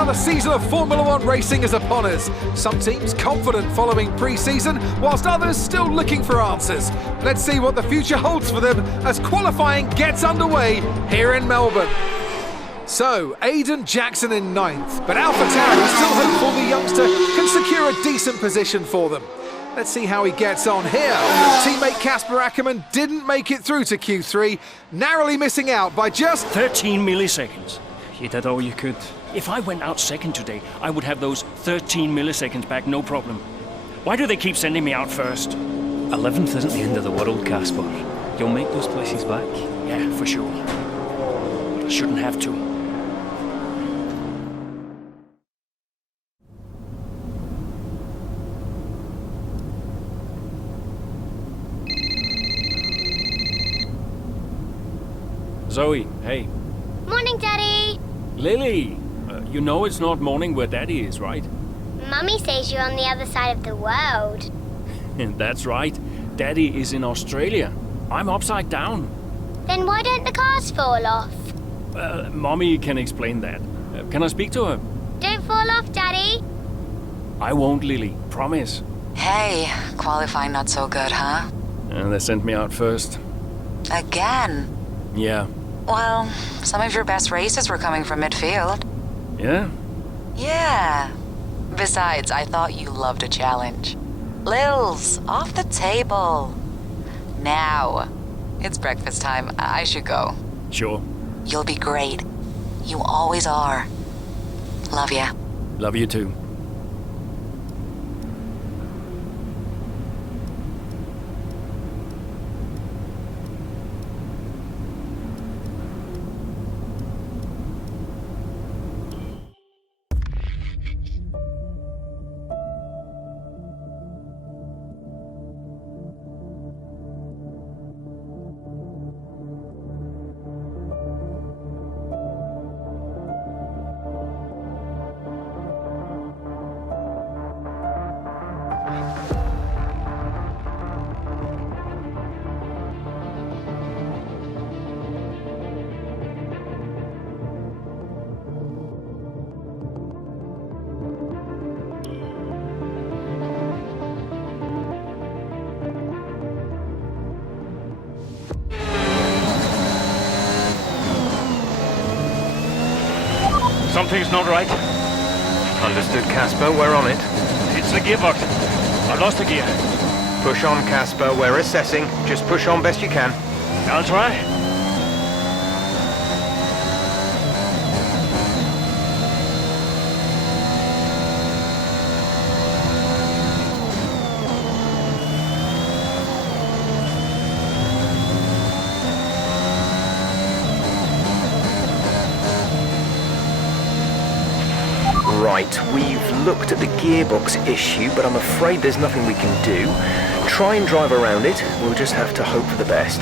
Another season of Formula One racing is upon us. Some teams confident following pre-season, whilst others still looking for answers. Let's see what the future holds for them as qualifying gets underway here in Melbourne. So, Aiden Jackson in 9th, but AlphaTauri still hopeful the youngster can secure a decent position for them. Let's see how he gets on here. Teammate Casper Ackerman didn't make it through to Q3, narrowly missing out by just 13 milliseconds. You did all you could. If I went out second today, I would have those 13 milliseconds back, no problem. Why do they keep sending me out first? 11th isn't the end of the world, Casper. You'll make those places back. Yeah, for sure. But I shouldn't have to. Zoe, hey. Morning, Daddy. Lily, you know it's not morning where Daddy is, right? Mummy says you're on the other side of the world. That's right. Daddy is in Australia. I'm upside down. Then why don't the cars fall off? Mommy can explain that. Can I speak to her? Don't fall off, Daddy. I won't, Lily. Promise. Hey, qualifying not so good, huh? They sent me out first. Again? Yeah. Well, some of your best races were coming from midfield. Yeah? Yeah. Besides, I thought you loved a challenge. Lils, off the table. Now. It's breakfast time. I should go. Sure. You'll be great. You always are. Love ya. Love you too. Something's not right. Understood, Casper. We're on it. It's the gearbox. I lost a gear. Push on, Casper. We're assessing. Just push on best you can. I'll try. Right, we've looked at the gearbox issue, but I'm afraid there's nothing we can do. Try and drive around it. We'll just have to hope for the best.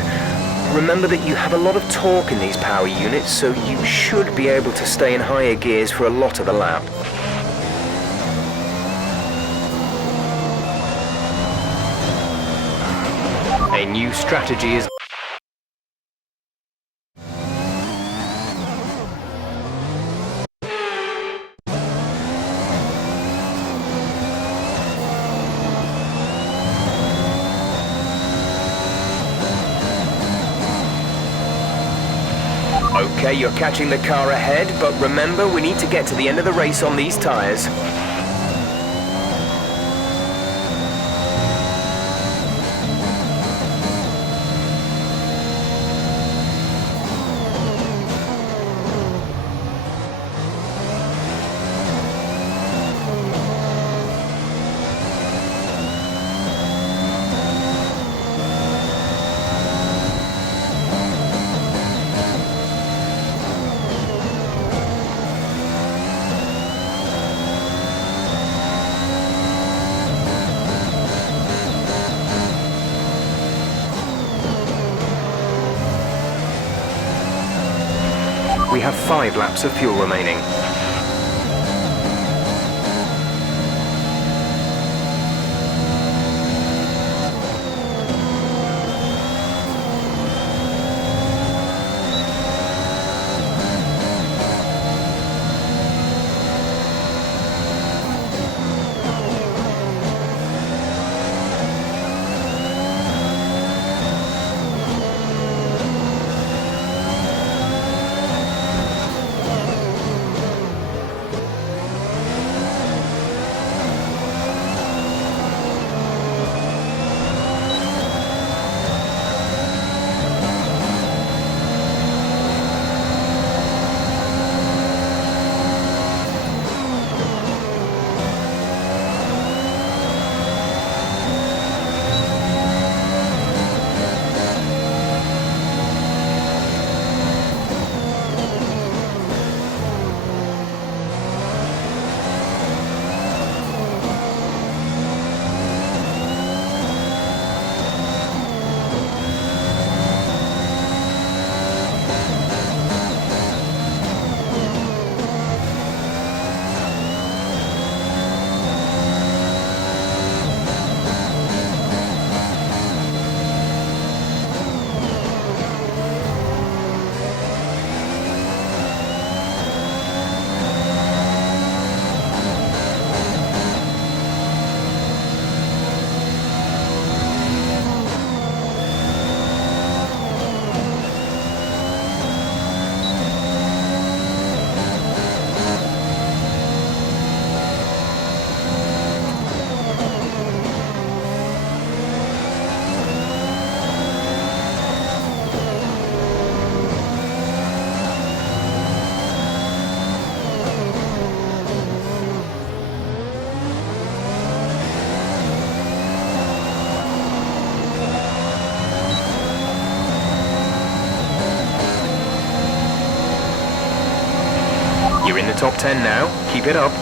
Remember that you have a lot of torque in these power units, so you should be able to stay in higher gears for a lot of the lap. A new strategy is... Okay, you're catching the car ahead, but remember, we need to get to the end of the race on these tyres. We have 5 laps of fuel remaining. top 10 now. Keep it up.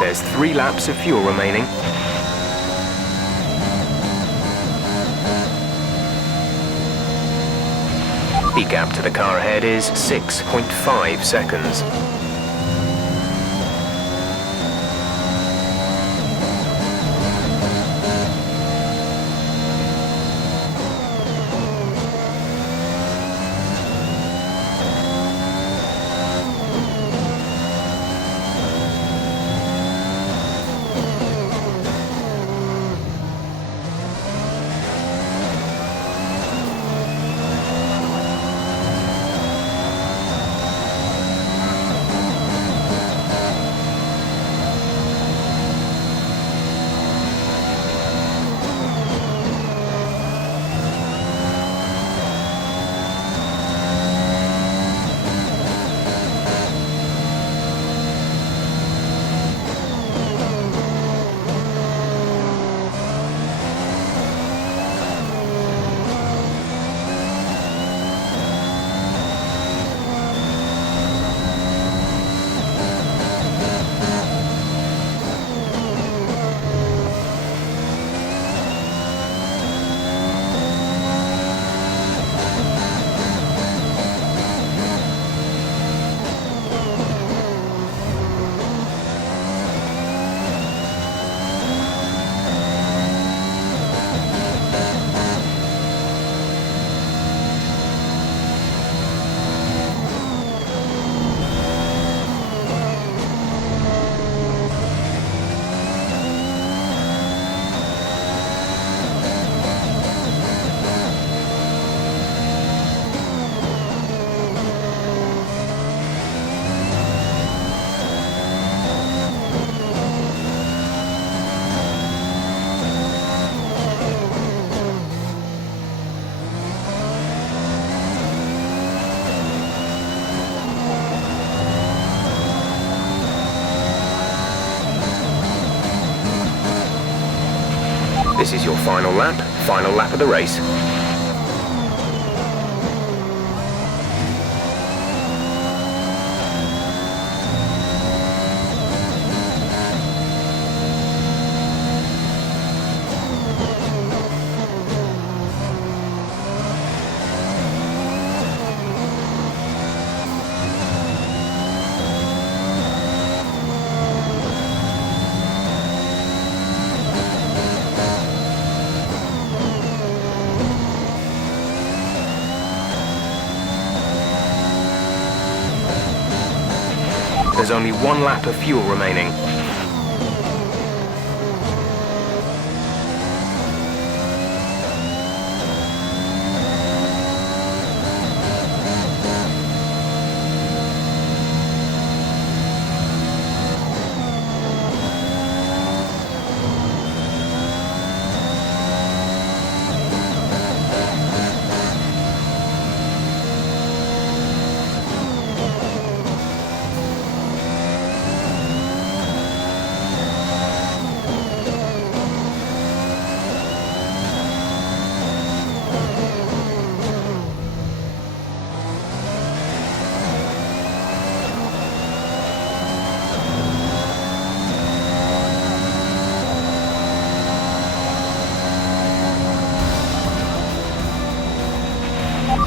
There's 3 laps of fuel remaining. The gap to the car ahead is 6.5 seconds. This is your final lap of the race. There's only 1 lap of fuel remaining.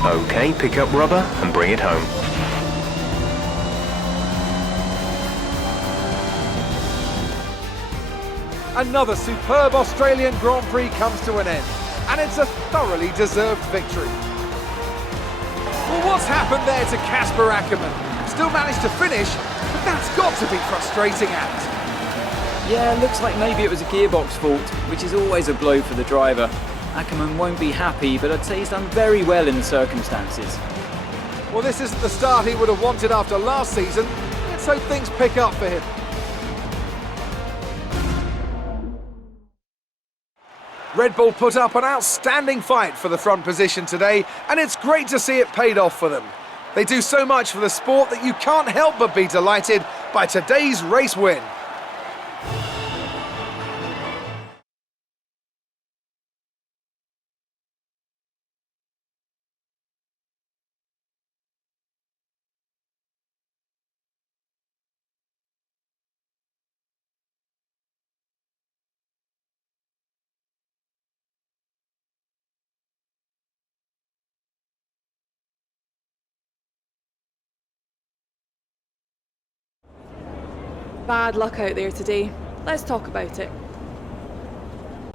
Okay, pick up rubber and bring it home. Another superb Australian Grand Prix comes to an end, and it's a thoroughly deserved victory. Well, what's happened there to Casper Ackermann? Still managed to finish, but that's got to be frustrating, Ant. Yeah, looks like maybe it was a gearbox fault, which is always a blow for the driver. Ackerman won't be happy, but I'd say he's done very well in the circumstances. Well, this isn't the start he would have wanted after last season. Let's hope things pick up for him. Red Bull put up an outstanding fight for the front position today, and it's great to see it paid off for them. They do so much for the sport that you can't help but be delighted by today's race win. Bad luck out there today. Let's talk about it.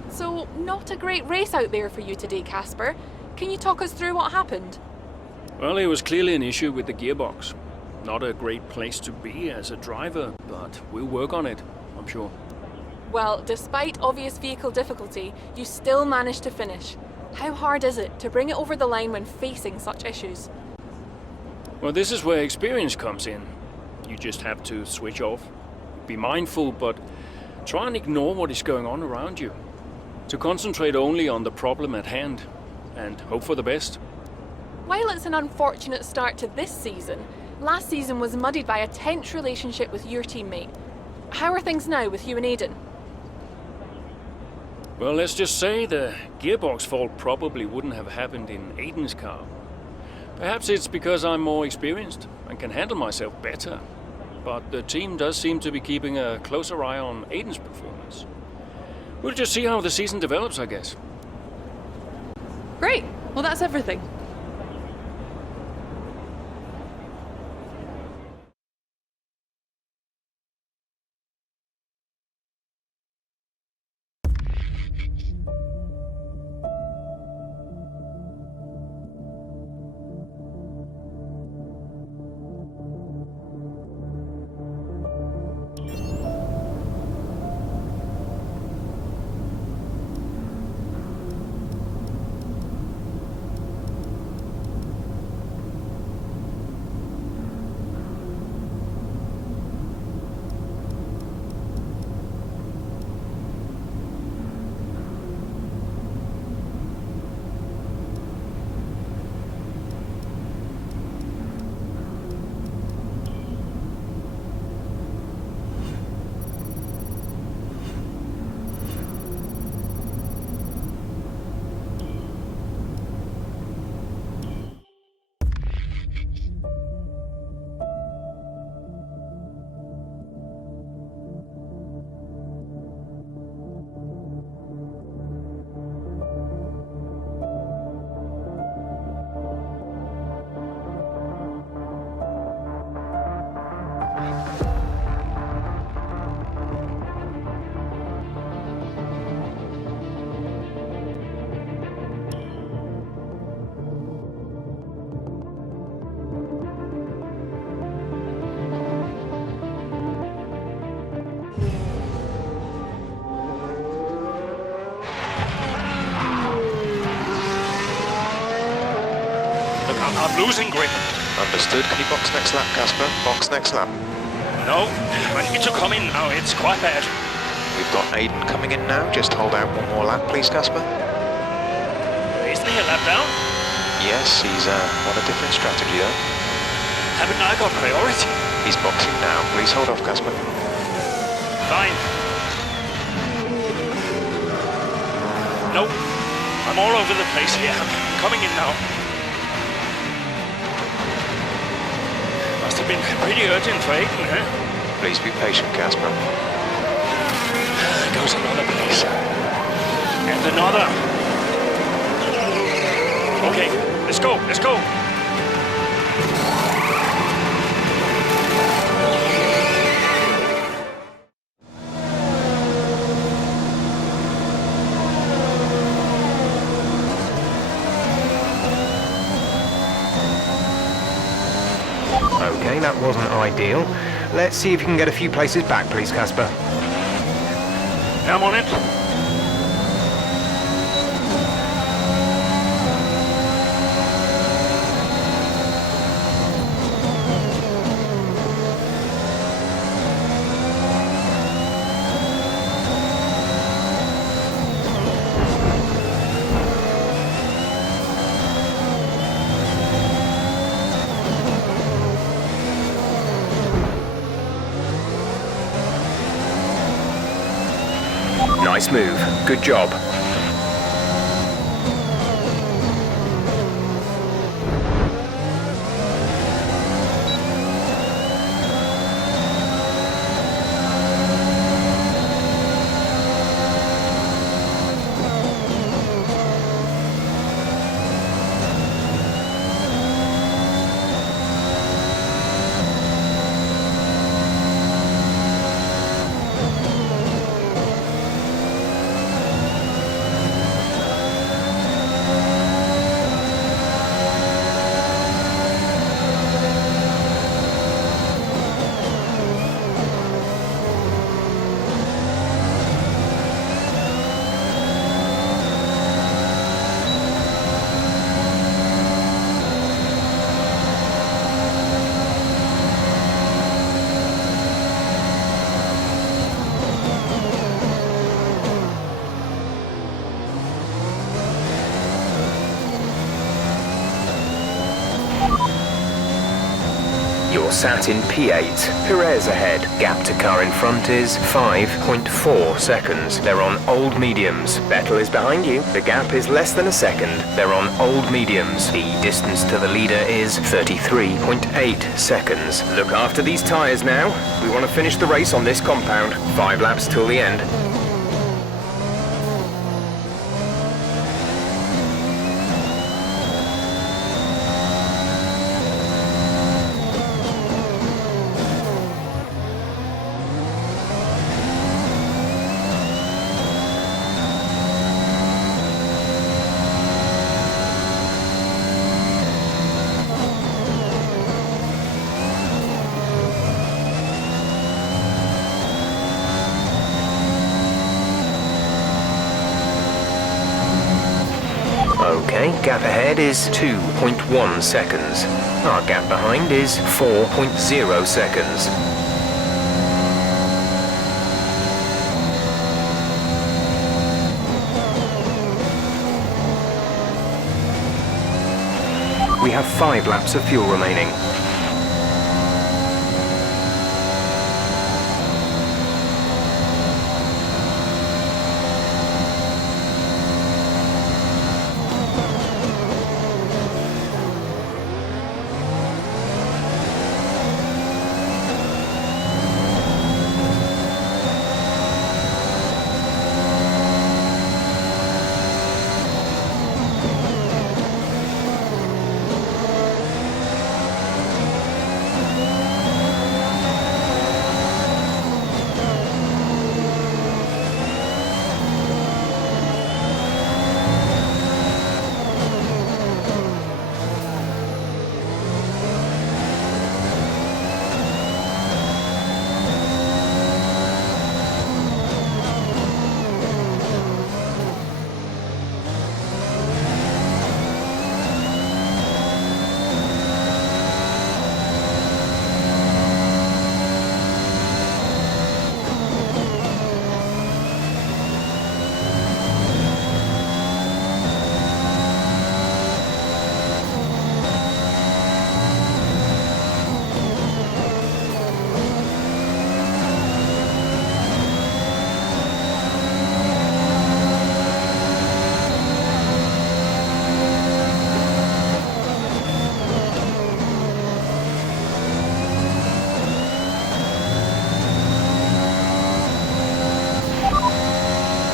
So, not a great race out there for you today, Casper. Can you talk us through what happened? Well, it was clearly an issue with the gearbox. Not a great place to be as a driver, but we'll work on it, I'm sure. Well, despite obvious vehicle difficulty, you still managed to finish. How hard is it to bring it over the line when facing such issues? Well, this is where experience comes in. You just have to switch off. Be mindful, but try and ignore what is going on around you. To concentrate only on the problem at hand, and hope for the best. While it's an unfortunate start to this season, last season was muddied by a tense relationship with your teammate. How are things now with you and Aidan? Well, let's just say the gearbox fault probably wouldn't have happened in Aidan's car. Perhaps it's because I'm more experienced and can handle myself better. But the team does seem to be keeping a closer eye on Aidan's performance. We'll just see how the season develops, I guess. Great. Well, that's everything. I'm losing grip. Understood. Can you box next lap, Casper? Box next lap. No, I need to come in now. It's quite bad. We've got Aidan coming in now. Just hold out one more lap, please, Casper. Isn't he a lap down? Yes, he's on a different strategy, though. Haven't I got priority? He's boxing now. Please hold off, Casper. Fine. No, I'm all over the place here. I'm coming in now. Must have been pretty urgent for Aidan, huh? Please be patient, Casper. There goes another place. And another. Okay, let's go, let's go. Okay, that wasn't ideal. Let's see if you can get a few places back, please, Casper. I'm on it. Nice move. Good job. You're sat in P8. Perez ahead. Gap to car in front is 5.4 seconds. They're on old mediums. Vettel is behind you. The gap is less than a second. They're on old mediums. The distance to the leader is 33.8 seconds. Look after these tyres now. We want to finish the race on this compound. 5 laps till the end. Okay, gap ahead is 2.1 seconds. Our gap behind is 4.0 seconds. We have 5 laps of fuel remaining.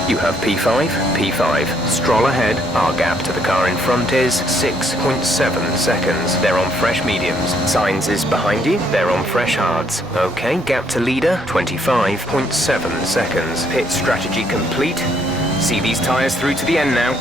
You have P5, P5. Stroll ahead. Our gap to the car in front is 6.7 seconds. They're on fresh mediums. Sainz is behind you. They're on fresh hards. Okay, gap to leader, 25.7 seconds. Pit strategy complete. See these tyres through to the end now.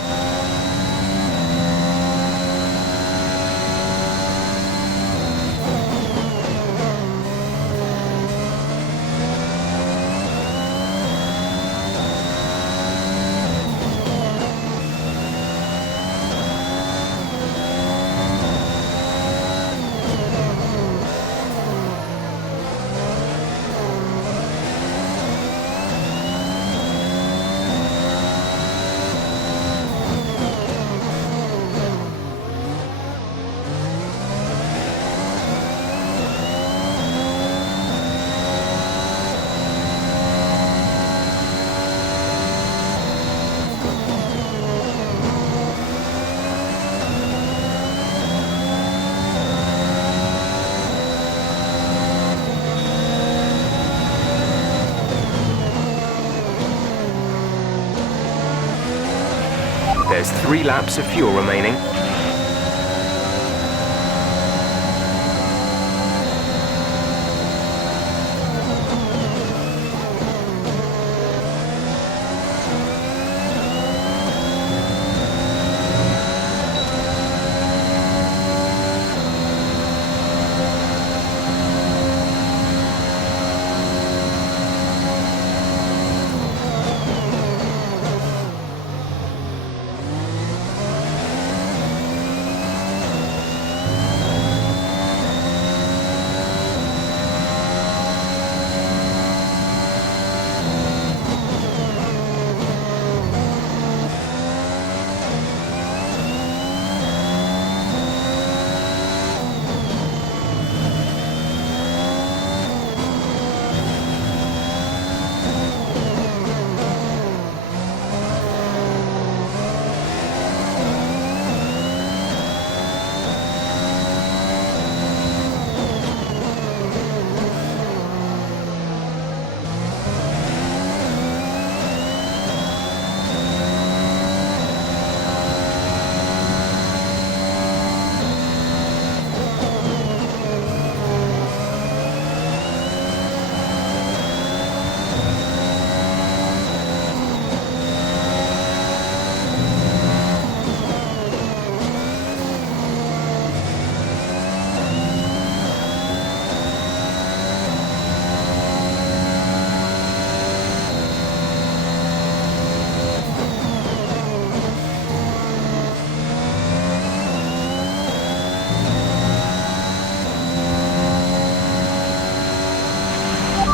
There's 3 laps of fuel remaining.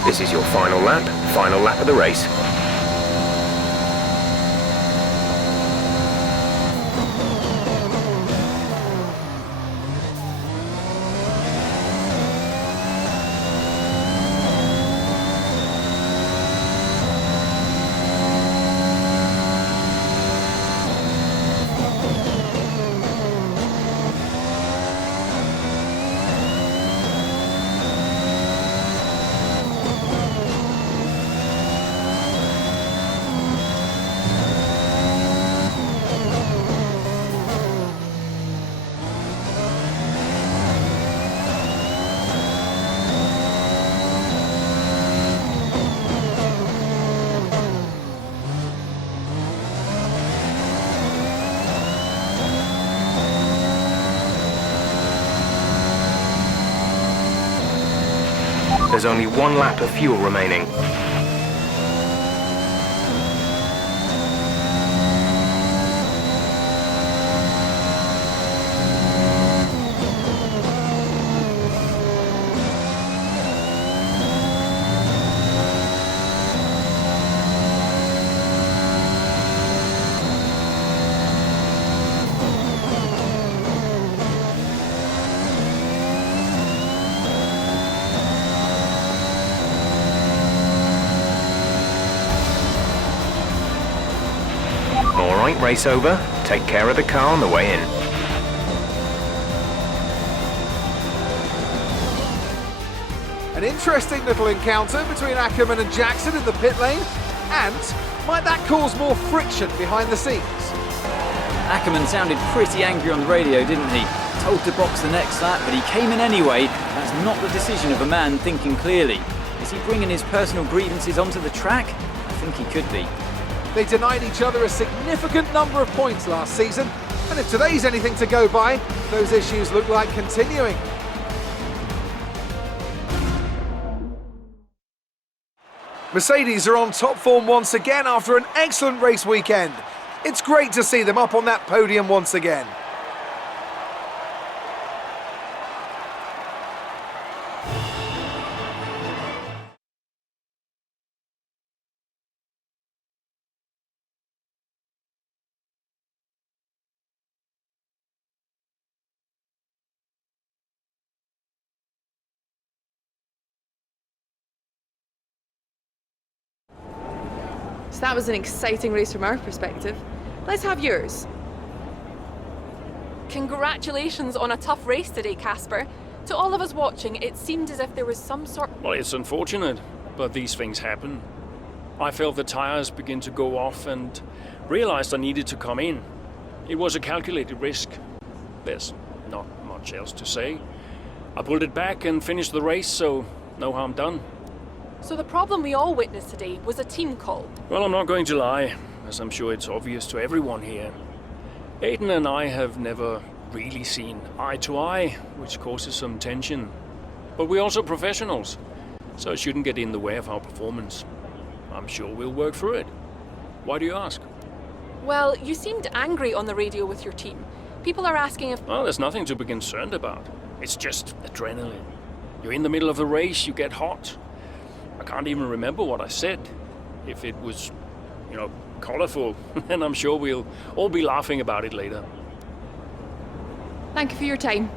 This is your final lap of the race. There's only 1 lap of fuel remaining. Alright, race over. Take care of the car on the way in. An interesting little encounter between Ackerman and Jackson in the pit lane, and might that cause more friction behind the scenes? Ackerman sounded pretty angry on the radio, didn't he? Told to box the next lap, but he came in anyway. That's not the decision of a man thinking clearly. Is he bringing his personal grievances onto the track? I think he could be. They denied each other a significant number of points last season, and if today's anything to go by, those issues look like continuing. Mercedes are on top form once again after an excellent race weekend. It's great to see them up on that podium once again. So that was an exciting race from our perspective. Let's have yours. Congratulations on a tough race today, Casper. To all of us watching, it seemed as if there was some sort... Well, it's unfortunate, but these things happen. I felt the tires begin to go off and realized I needed to come in. It was a calculated risk. There's not much else to say. I pulled it back and finished the race, so no harm done. So the problem we all witnessed today was a team call. Well, I'm not going to lie, as I'm sure it's obvious to everyone here. Aiden and I have never really seen eye to eye, which causes some tension. But we're also professionals, so it shouldn't get in the way of our performance. I'm sure we'll work through it. Why do you ask? Well, you seemed angry on the radio with your team. People are asking if... Well, there's nothing to be concerned about. It's just adrenaline. You're in the middle of the race, you get hot. I can't even remember what I said. If it was, colorful, then I'm sure we'll all be laughing about it later. Thank you for your time.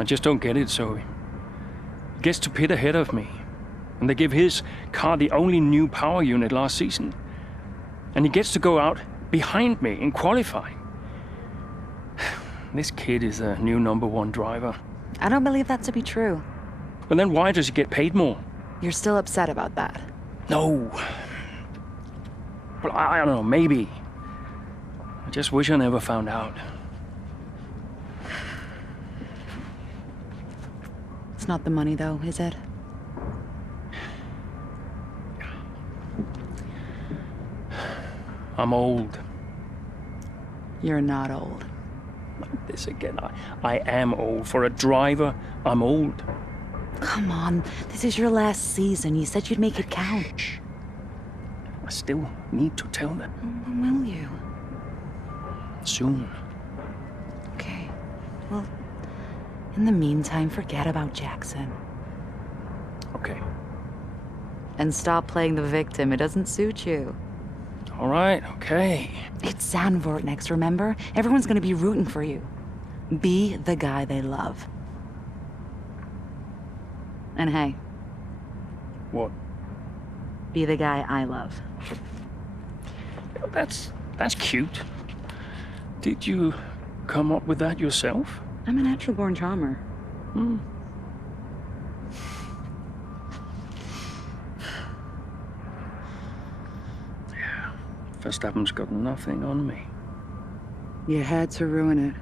I just don't get it, Zoe. He gets to pit ahead of me, and they give his car the only new power unit last season. And he gets to go out behind me in qualifying. This kid is the new #1 driver. I don't believe that to be true. But then why does he get paid more? You're still upset about that. No. Well, I don't know, maybe. I just wish I never found out. It's not the money, though, is it? I'm old. You're not old. Not this again. I am old. For a driver, I'm old. Come on, this is your last season. You said you'd make it count. I still need to tell them. When will you? Soon. Okay. Well, in the meantime, forget about Jackson. Okay. And stop playing the victim. It doesn't suit you. All right, okay. It's Zandvoort next, remember? Everyone's gonna be rooting for you. Be the guy they love. And hey. What? Be the guy I love. That's cute. Did you come up with that yourself? I'm a natural-born charmer. Yeah. Verstappen's got nothing on me. You had to ruin it.